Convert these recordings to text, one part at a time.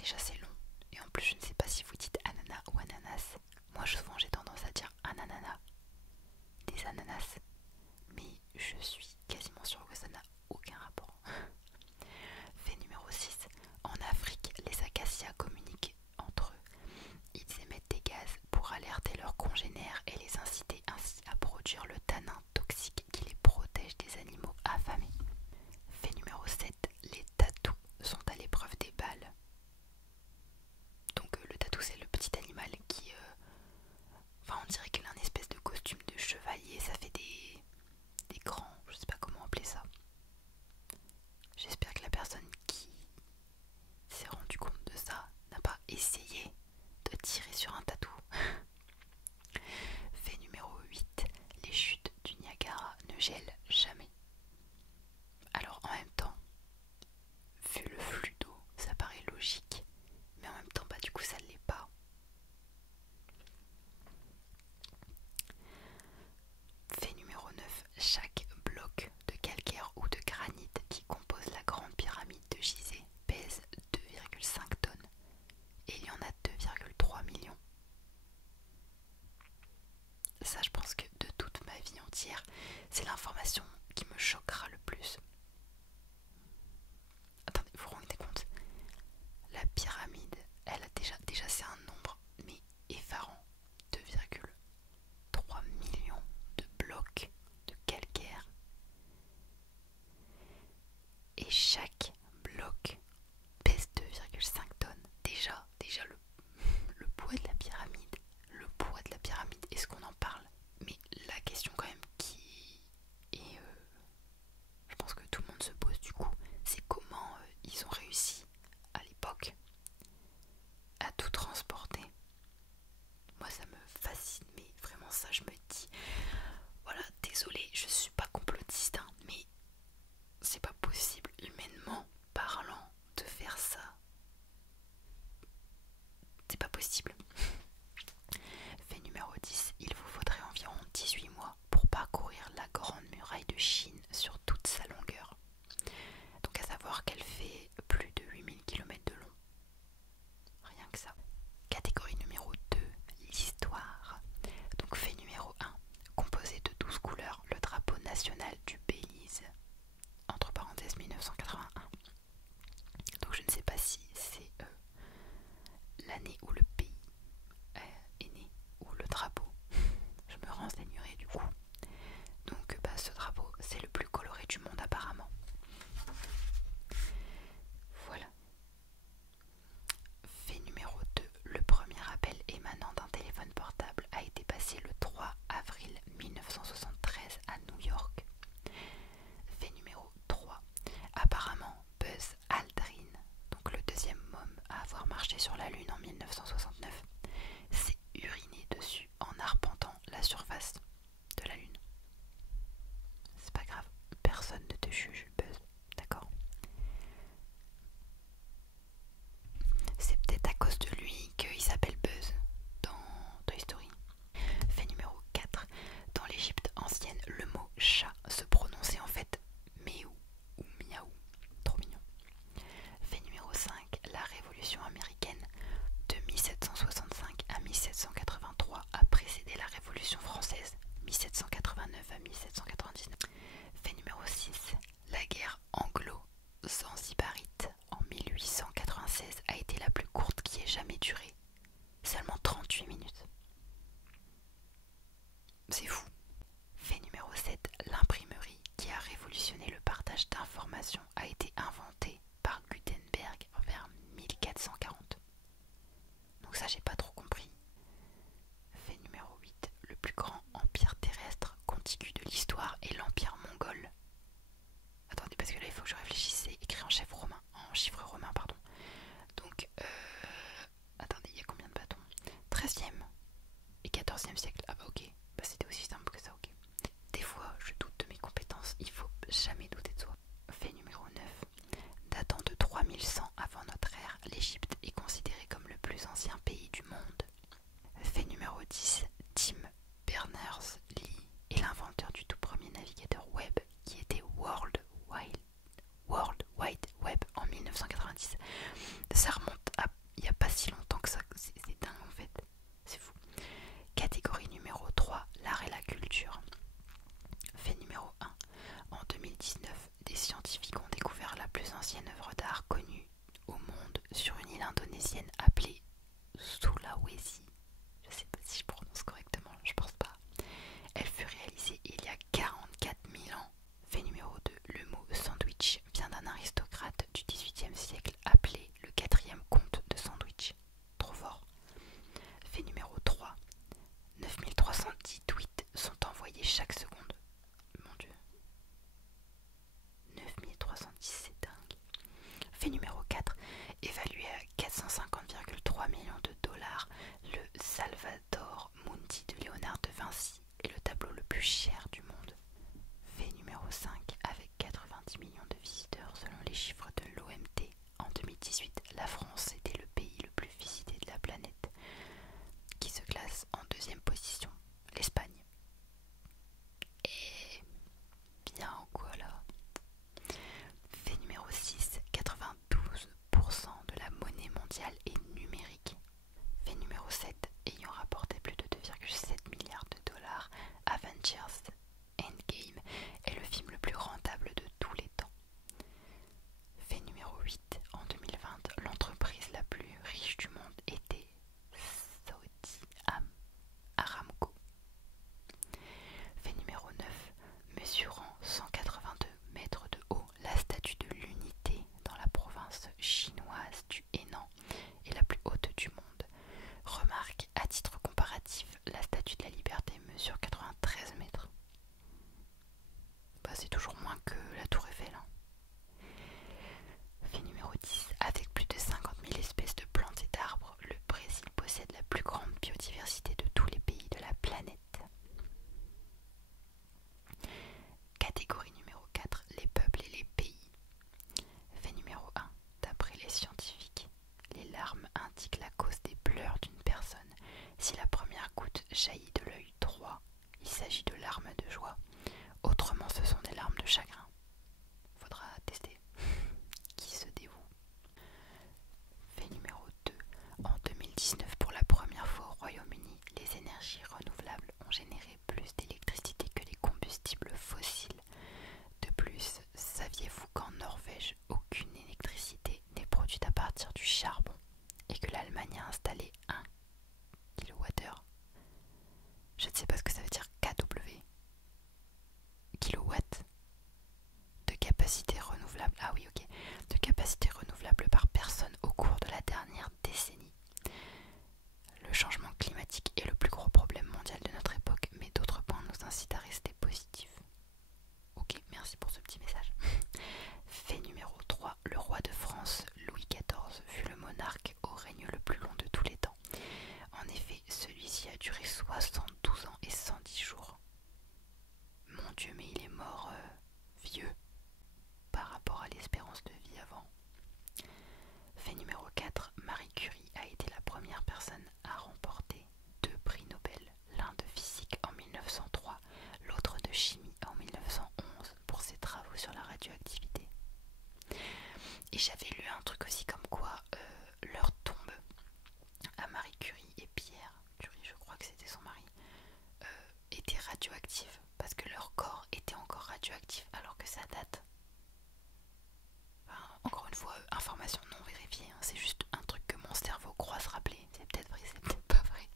Déjà c'est long. Et en plus je ne sais pas si vous dites ananas ou ananas. Moi souvent j'ai tendance à dire ananas, des ananas. Mais je suis quasiment sûre que ça n'a aucun rapport. Fait numéro 6. En Afrique, les acacias communiquent entre eux. Ils émettent des gaz pour alerter leurs congénères et les inciter ainsi à produire le tanin toxique qui les protège des animaux affamés. Fait numéro 7. Les tatous sont à l'épreuve des balles. Donc le tatou c'est le petit animal qui... Enfin on dirait qu'il a une espèce de costume de chevalier, ça fait des grands, je sais pas comment appeler ça. J'espère que la personne qui s'est rendu compte de ça n'a pas essayé de tirer sur un tatou. Fait numéro 8. Les chutes du Niagara ne gèlent jamais. Alors en même temps, vu le flux d'eau, ça paraît logique, mais en même temps, bah du coup ça ne l'est pas. Fait numéro 9. Chaque bloc de calcaire ou de granit qui compose la grande pyramide de Gizeh pèse 2,5 tonnes et il y en a 2,3 millions. Ça, je pense que de toute ma vie entière, c'est l'information qui me choquera le plus. Attendez, vous vous rendez compte? La pyramide, elle a déjà c'est un nombre, mais effarant. 2,3 millions de blocs de calcaire. Et chaque bloc pèse 2,5 tonnes. Déjà le poids de la pyramide. Le poids de la pyramide, est-ce qu'on en parle? Mais la question quand même qui est... je pense que tout le monde se pose du coup, c'est comment ils ont réussi à l'époque à tout transporter. Moi ça me fascine, mais vraiment ça je me dis, voilà, désolée, je suis pas complotiste, hein, mais c'est pas possible humainement parlant de faire ça. C'est pas possible. Fait numéro 10, il vous faudrait environ 18 mois pour parcourir la grande muraille de Chine sur toute sa longueur. Donc à savoir qu'elle fait plus de 8000 km de long. Rien que ça. Catégorie numéro 2, l'histoire. Donc fait numéro 1, composé de 12 couleurs, le drapeau national du Belize. Entre parenthèses 1981. Donc je ne sais pas si c'est l'année où le pays est né ou le drapeau. Je me renseignerai du coup. Donc ce drapeau c'est le plus coloré du monde apparemment. Voilà. Fait numéro 2, le premier appel émanant d'un téléphone portable a été passé le 3 avril 1973 à New York. Fait numéro 3, apparemment Buzz Aldrin, donc le deuxième homme à avoir marché sur la Lune en 1969, s'est uriné dessus en arpentant la surface de la Lune. C'est pas grave, personne ne te juge, Buzz, d'accord? C'est peut-être à cause de lui qu'il s'appelle Buzz dans Toy Story. Fait numéro 4. Dans l'Égypte ancienne, le mot chat se prononçait en fait méou ou miaou. Trop mignon. Fait numéro 5. La Révolution américaine de 1765 à 1783 a précédé la Révolution française 1789 à 1799. Fait numéro 6. La guerre anglo-zanzibarite en 1896 a été la plus courte qui ait jamais duré. Seulement 38 minutes. C'est fou. Fait numéro 7. L'imprimerie qui a révolutionné le partage d'informations a été inventée par Gutenberg vers 1440. Donc ça j'ai pas trop compris. Fait numéro 8. Le plus grand empire terrestre contigu de l'histoire est l'empire mongol. Attendez parce que là il faut que je réfléchisse, c'est écrit en chiffre romain pardon. Donc attendez, il y a combien de bâtons? 13e et 14e siècle. Ah bah ok, bah c'était aussi simple que ça, ok. Des fois je doute de mes compétences, il faut jamais douter de soi. Fait numéro 9. Datant de 3100 avant notre ère, l'Égypte est considérée comme le plus ancien pays du monde. indique la cause des pleurs d'une personne. Si la première goutte jaillit de l'œil droit, il s'agit de larmes de joie. Autrement, ce sont des larmes de chagrin. Faudra tester. Qui se dévoue. Fait numéro 2. En 2019, pour la première fois au Royaume-Uni, les énergies renouvelables ont généré plus d'électricité que les combustibles fossiles. De plus, saviez-vous qu'en Norvège, aucune électricité n'est produite à partir du charbon et que l'Allemagne a installé 1 kWh? Je ne sais pas ce que ça veut dire kW. Kilowatt de capacité renouvelable. Ah oui, ok. De capacité renouvelable par personne au cours de la dernière décennie. Le changement climatique est le plus gros problème mondial de notre époque, mais d'autres points nous incitent à rester positifs. Ok, merci pour ce petit message. Fait numéro 3. Le roi de France, Louis XIV, fut le monarque au règne le plus long de tous les temps. En effet, celui-ci a duré 72 ans et 110 jours. Mon Dieu, mais il est mort vieux par rapport à l'espérance de vie avant. Fait numéro 4. Marie Curie a été la première personne à remporter 2 prix Nobel, l'un de physique en 1903, l'autre de chimie en 1911 pour ses travaux sur la radioactivité. Et j'avais lu un truc aussi comme quoi leur tombe à Marie Curie et Pierre Curie, je crois que c'était son mari, était radioactive parce que leur corps était encore radioactif alors que ça date. Enfin, encore une fois, information non vérifiée, hein, c'est juste un truc que mon cerveau croit se rappeler. C'est peut-être vrai, c'est peut-être pas vrai.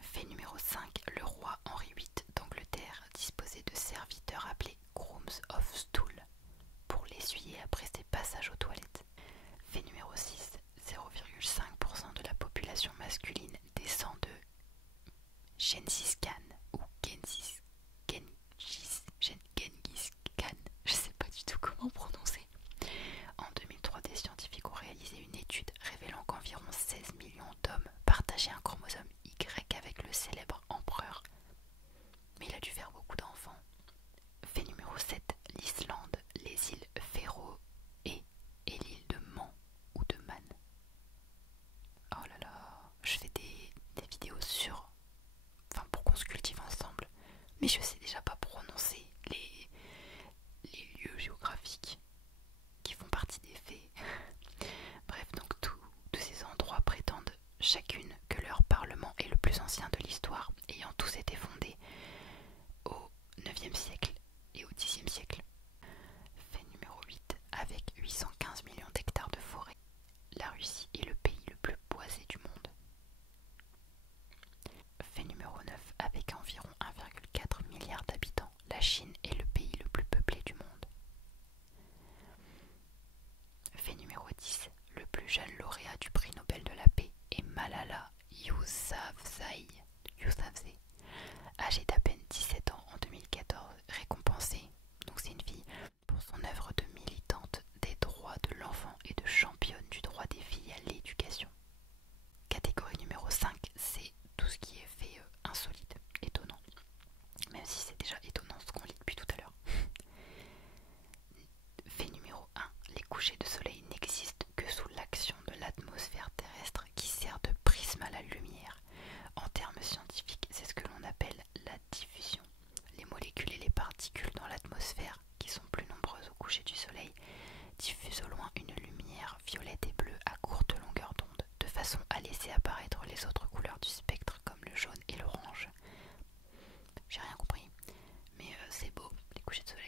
Fait numéro 5. Le roi Henri VIII d'Angleterre disposait de serviteurs appelés grooms of stool pour l'essuyer après ses passages aux toilettes. Fait numéro 6. 0,5% de la population masculine descend de Gengis Khan ou Genghis Khan, je sais pas du tout comment prononcer. En 2003, des scientifiques ont réalisé une étude révélant qu'environ 16 millions d'hommes partageaient un chromosome Y avec le célèbre empereur. Mais il a dû faire beaucoup d'enfants. Fait numéro 7. L'Islande, les îles Féroé et l'île de Man ou de Man. Oh là là, je fais des vidéos sur... Enfin, pour qu'on se cultive ensemble. Mais je sais déjà pas prononcer les lieux géographiques qui font partie des faits. Bref, donc tous ces endroits prétendent chacune que leur parlement est le plus ancien de l'histoire, ayant tous été fondés au 9e siècle et au 10e siècle. Fait numéro 8. Avec 815 millions d'hectares de forêt, la Russie est le pays le plus boisé du monde. Fait numéro 9. Avec environ 1,4 milliard d'habitants, la Chine est le pays le plus peuplé du monde. Fait numéro 10. Le plus jeune lauréat du prix Nobel de la paix est Malala Yousafzai, âgée d'à peine 17 ans en 2014, récompensée, donc c'est une fille, pour son œuvre de militante des droits de l'enfant et de championne du droit des filles à l'éducation. Catégorie numéro 5, c'est tout ce qui est fait insolite, étonnant, même si c'est déjà étonnant ce qu'on lit depuis tout à l'heure. Fait numéro 1, les couchers de soleil n'existent que sous l'action de l'atmosphère terrestre qui sert de prisme à la lumière. En termes scientifiques, c'est ce que l'on appelle la diffusion. Les molécules et les particules dans l'atmosphère, qui sont plus nombreuses au coucher du soleil, diffusent au loin une lumière violette et bleue à courte longueur d'onde, de façon à laisser apparaître les autres couleurs du spectre comme le jaune et l'orange. J'ai rien compris, mais c'est beau, les couchers de soleil.